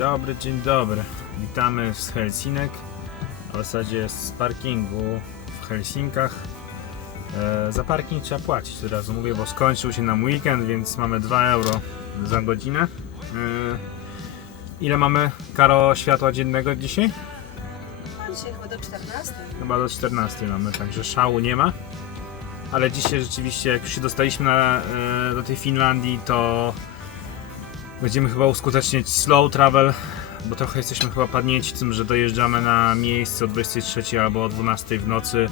Dobry, dzień dobry. Witamy z Helsinek, a w zasadzie z parkingu w Helsinkach. E, za parking trzeba płacić, od razu mówię, bo skończył się nam weekend, więc mamy 2 euro za godzinę. E, ile mamy karo światła dziennego dzisiaj? No, dzisiaj chyba do 14. Chyba do 14 mamy, także szału nie ma. Ale dzisiaj rzeczywiście, jak już się dostaliśmy na, e, do tej Finlandii, to będziemy chyba uskuteczniać slow travel, bo trochę jesteśmy chyba padnięci tym, że dojeżdżamy na miejsce o 23 albo o 12 w nocy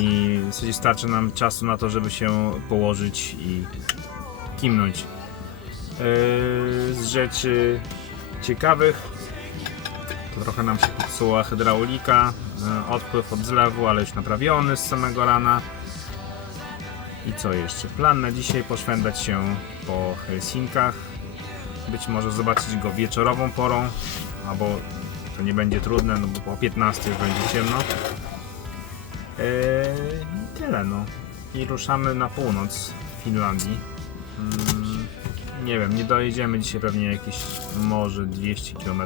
i w zasadzie starczy nam czasu na to, żeby się położyć i kimnąć. E, z rzeczy ciekawych to trochę nam się popsuła hydraulika, e, odpływ od zlewu, ale już naprawiony z samego rana. I co jeszcze? Plan na dzisiaj poszwędzać się po Helsinkach. Być może zobaczyć go wieczorową porą, albo to nie będzie trudne, no bo po 15 już będzie ciemno. Eee, I tyle no. I ruszamy na północ Finlandii. Mm, nie wiem, nie dojedziemy dzisiaj pewnie jakieś może 200 km.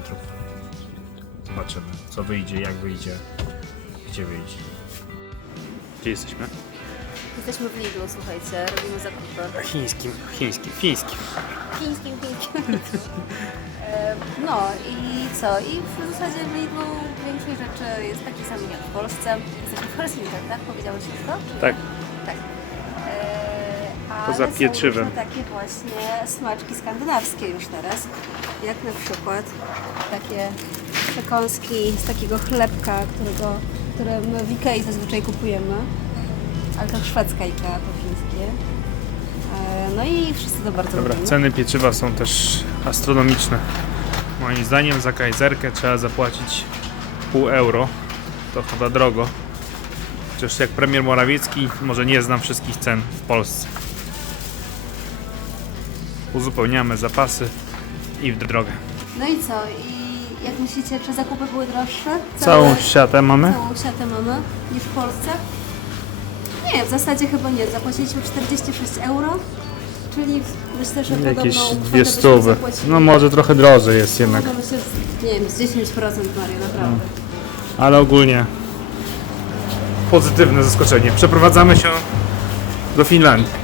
Zobaczymy, co wyjdzie, jak wyjdzie, gdzie wyjdzie. Gdzie jesteśmy? Jesteśmy w Lidlu, słuchajcie, robimy zakupy. Chińskim, chińskim, fińskim. Chińskim. E, No i co? I w zasadzie w Lidlu większość rzeczy jest taki sam jak w Polsce. Jesteśmy w Helsinkach, tak? Powiedziałeś już to? Tak. Tak. E, Poza są pieczywem. różne takie właśnie smaczki skandynawskie już teraz. Jak na przykład takie przekąski z takiego chlebka, którego, które my w Ikei zazwyczaj kupujemy. Ale to szwedzka Ikea, to chińskie. E, No i wszyscy to bardzo Dobra, ceny pieczywa są też astronomiczne. Moim zdaniem za kajzerkę trzeba zapłacić pół euro. To chyba drogo. Chociaż jak premier Morawiecki, może nie znam wszystkich cen w Polsce. Uzupełniamy zapasy i w drogę. No i co? I jak myślicie, czy zakupy były droższe? Całą siatę mamy. Całą siatę mamy niż w Polsce? Nie, w zasadzie chyba nie. Zapłaciliśmy 46 euro, czyli myślę, że Jakieś podobną kwotę dwie byśmy stówy. zapłacili. No może trochę drożej jest jednak. No, nie wiem, z 10% Maria, naprawdę. ale ogólnie pozytywne zaskoczenie. Przeprowadzamy się do Finlandii.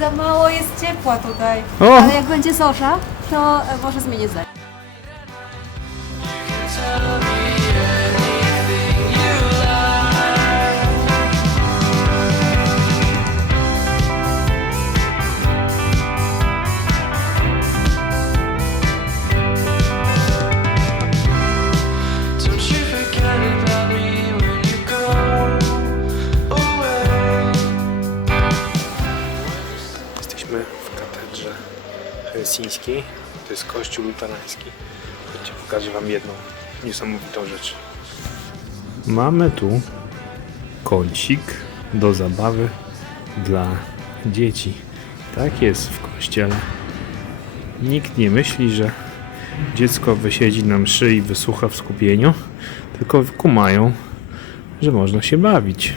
Za mało jest ciepła tutaj. O! Ale jak będzie zosza, to e, może zmienię zdanie. To jest kościół luterański. Pokażę wam jedną niesamowitą rzecz. Mamy tu kącik do zabawy dla dzieci. Tak jest w kościele. Nikt nie myśli, że dziecko wysiedzi na mszy i wysłucha w skupieniu, tylko kumają, że można się bawić.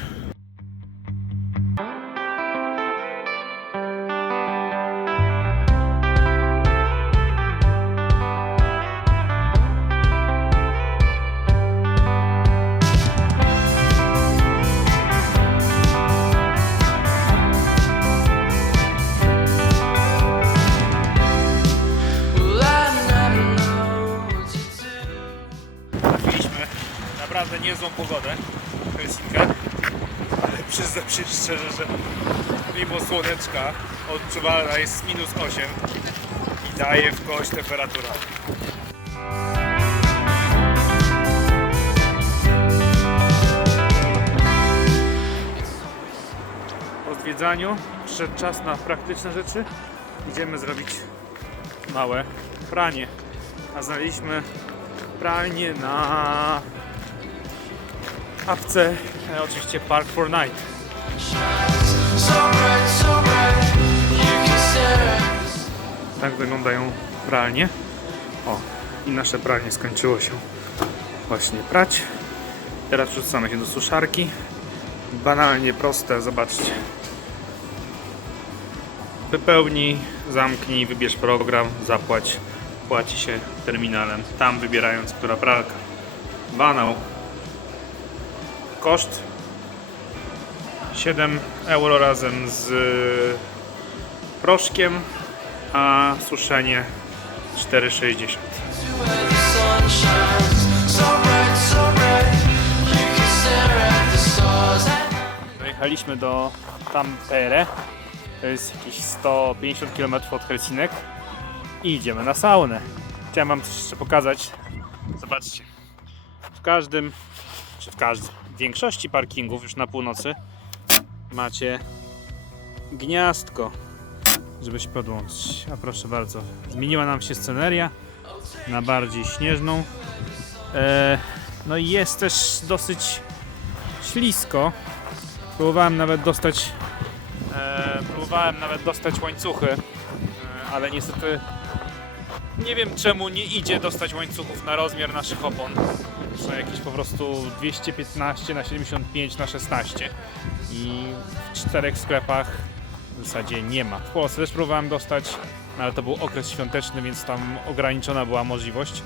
Naprawdę niezłą pogodę w Helsinkach, ale przyznam się szczerze, że mimo słoneczka odczuwalna jest minus 8 i daje w kość temperatura. Po zwiedzaniu przyszedł czas na praktyczne rzeczy. Idziemy zrobić małe pranie. A znaleźliśmy pralnię na apce, e, oczywiście Park for Night. Tak wyglądają pralnie. O, i nasze pralnie skończyło się właśnie prać. Teraz wrzucamy się do suszarki. Banalnie proste, zobaczcie. Wypełnij, zamknij, wybierz program, zapłać. płaci się terminalem, tam wybierając, która pralka. Banał. Koszt 7 euro razem z proszkiem, a suszenie 4,60. to where the sun shines. So bright, so bright. You can stare at the stars at night. Dojechaliśmy do Tampere. To jest jakieś 150 km od Helsinek. I idziemy na saunę. Chciałem wam coś jeszcze pokazać. Zobaczcie. W każdym, czy w każdym, w większości parkingów już na północy macie gniazdko, żeby się podłączyć. A proszę bardzo, zmieniła nam się sceneria na bardziej śnieżną. E, no i jest też dosyć ślisko. Próbowałem nawet dostać e, próbowałem nawet dostać łańcuchy, e, ale niestety nie wiem czemu nie idzie dostać łańcuchów na rozmiar naszych opon. Są jakieś po prostu 215 na 75 na 16 i w czterech sklepach w zasadzie nie ma. W Polsce też próbowałem dostać, no ale to był okres świąteczny, więc tam ograniczona była możliwość.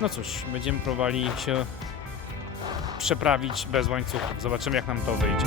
No cóż, będziemy próbowali się przeprawić bez łańcuchów. Zobaczymy jak nam to wyjdzie.